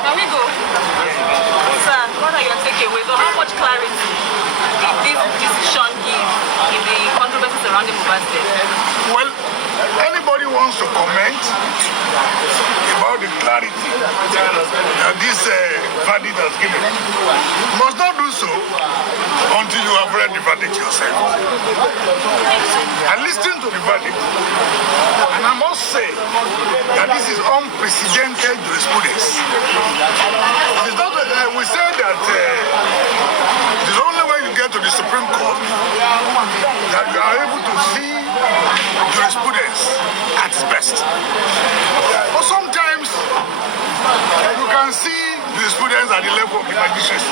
Can we go? Sir, what are your takeaways or how much clarity did this decision give in the controversy surrounding Mohbad's death? Well, anybody wants to comment about the clarity that this verdict has given, must not do so until you have read the verdict yourself. I listened to the verdict, and I must say that this is unprecedented jurisprudence. It is not, we said that it is only when you get to the Supreme Court that you are able to see jurisprudence at its best. But sometimes you can see jurisprudence at the level of the magistracy.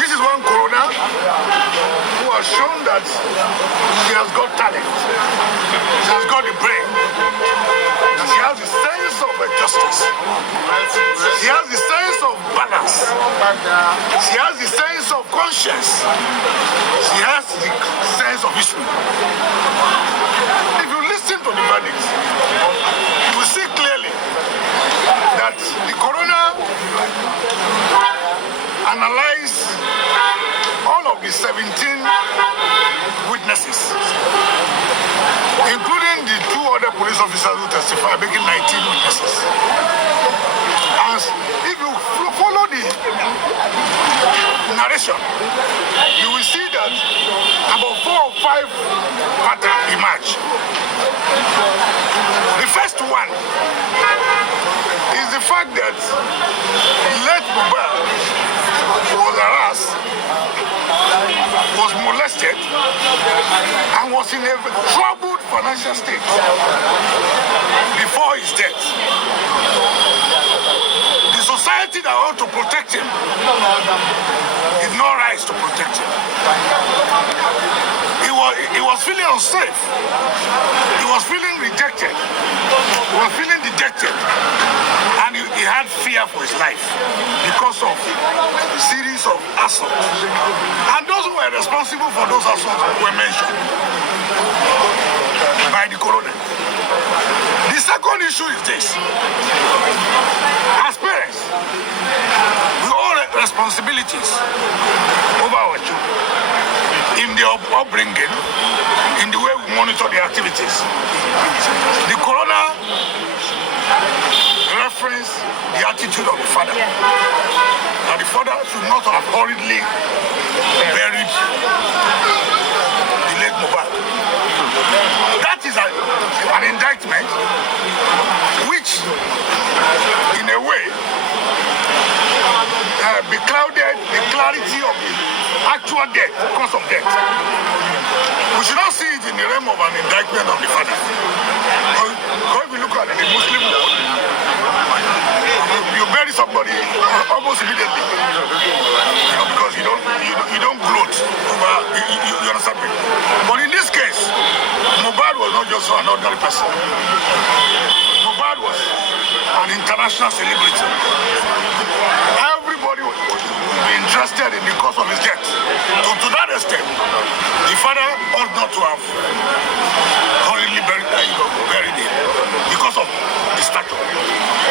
This is one coroner who has shown that she has got talent, she has got the brain, and she has the sense of justice, she has the sense of balance, she has the sense of conscience, she has the sense of issue. If you listen to the verdict, you will see clearly that the coroner analyzed all of the 17 witnesses, including the 2 other police officers who testified, making 19 witnesses. And if you follow the narration, you will see that about 4 or 5 patterns emerge. The first one is the fact that late Mohbad was harassed, was molested, and was in a troubled financial state before his death. The society that ought to protect him did not rise to protect him. He was feeling unsafe. He was feeling rejected. He was feeling dejected. And he had fear for his life because of a series of assaults. And those who were responsible for those assaults were mentioned by the coroner. The second issue is this. As parents, we all have responsibilities over our children in their upbringing, in the way we monitor their activities. The coroner referenced the attitude of the father. That the father should not have hurriedly buried the late Mohbad. That is an indictment which, in a way, beclouded the clarity of the actual death, cause of death. We should not see it in the realm of an indictment of the father. Because if we look at it, the Muslim world, you bury somebody almost immediately, because you don't gloat over, you understand me? But in this case, Mohbad was not just an ordinary person. Mohbad was an international celebrity. Everybody was interested in the cause of his death. So to that extent, the father ought not to have hurriedly buried him because of the stature.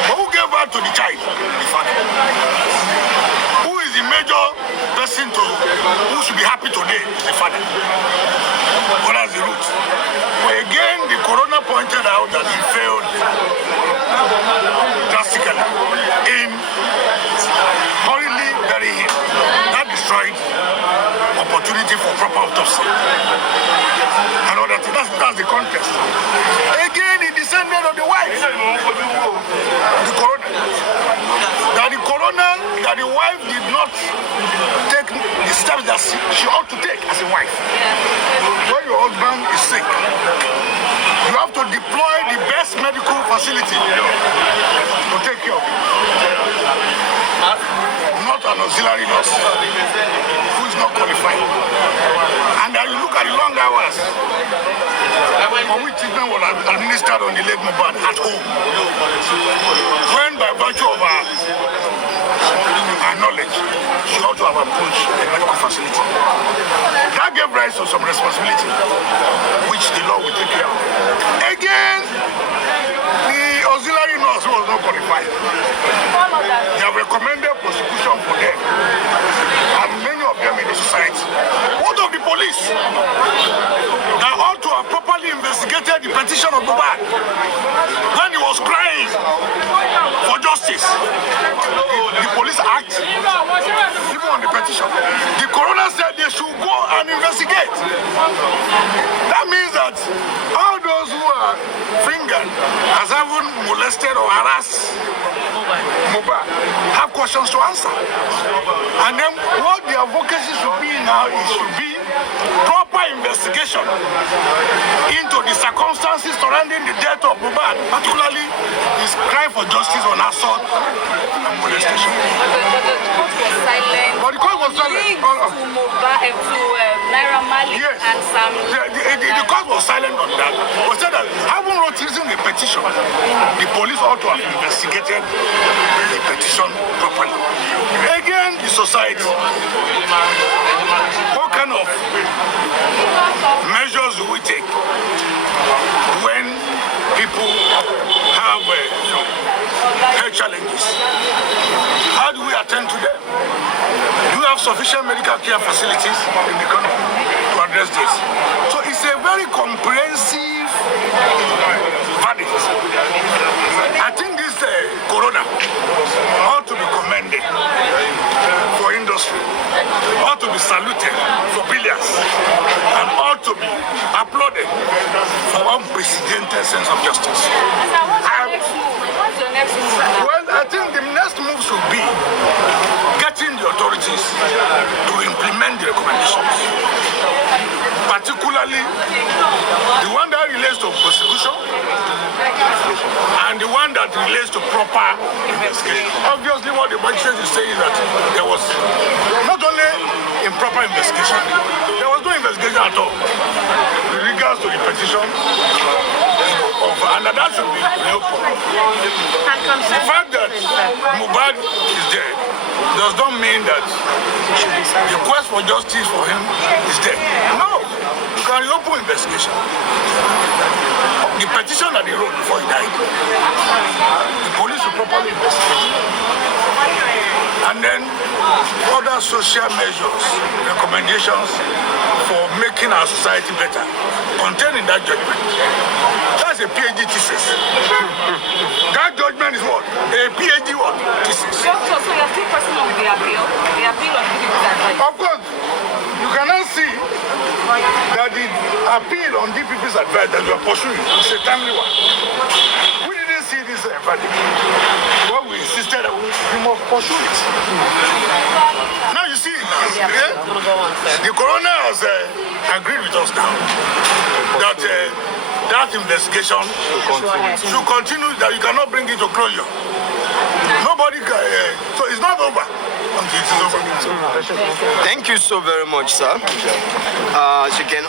But who gave birth to the child? The father. Who is the major person who should be happy today? The father. What is the root? But again, the coroner pointed out that he failed drastically in hurriedly burying him. That destroyed opportunity for proper autopsy. And all that. That's the context. Again, he descended on the wife. The coroner. That the wife did not take the steps that she ought to take as a wife. When your husband is sick, you have to deploy the best medical facility to take care of him. Not an auxiliary nurse who is not qualified. And then you look at the long hours for which treatment was administered on the late Mohbad at home. When by virtue of our knowledge, should also have approached the medical facility. That gave rise to some responsibility, which the law will take care of. Again, the auxiliary nurse was not qualified. They have recommended prosecution for them, and many of them in the society. What of the police that ought to have properly investigated the petition of Mohbad when he was crying for justice? The police act, even on the petition. The coroner said they should go and investigate. That means that all those who are fingered as having molested or harassed Mohbad have questions to answer. And then what the advocacy should be now is should be proper investigation into the circumstances surrounding the death of Mohbad, particularly his cry for justice on assault and molestation. But the court was silent. But the court was silent. To Mohbad, to Naira Marley Yes. and Sam. The court was silent on that. But said that having wrote a petition, the police ought to have investigated the petition properly. Again, the society. What kind of measures do we take when people have health challenges? How do we attend to them? Do we have sufficient medical care facilities in the country to address this? So it's a very comprehensive verdict. I think this corona ought to be commended for industry, ought to be saluted for billions, and ought to be applauded for unprecedented sense of justice. What's your next move? Well, I think the next move should be getting the authorities to implement the recommendations, particularly the one that relates to prosecution and the one that relates to proper investigation. Obviously, what the magistrate is saying is that there was not only improper investigation, there was no investigation at all with regards to the petition, and that should be reopened. The fact that Mohbad is dead does not mean that the quest for justice for him is dead. No, you can reopen investigation. The petition that he wrote before he died, the police will properly investigate. And then other social measures, recommendations for making our society better, contained in that judgment. That's a PhD thesis. That judgment is what? A PhD what? Thesis. So you're still pressing on with the appeal? The appeal on DPP's advice? Of course, you cannot see that the appeal on DPP's advice that you are pursuing is a timely one. We didn't see this verdict. But we insisted that we must pursue it. Now you see, the coroner has agreed with us now that that investigation should continue, that you cannot bring it to closure. Nobody can, so it's not over until it is over. Thank you so very much, sir. As you can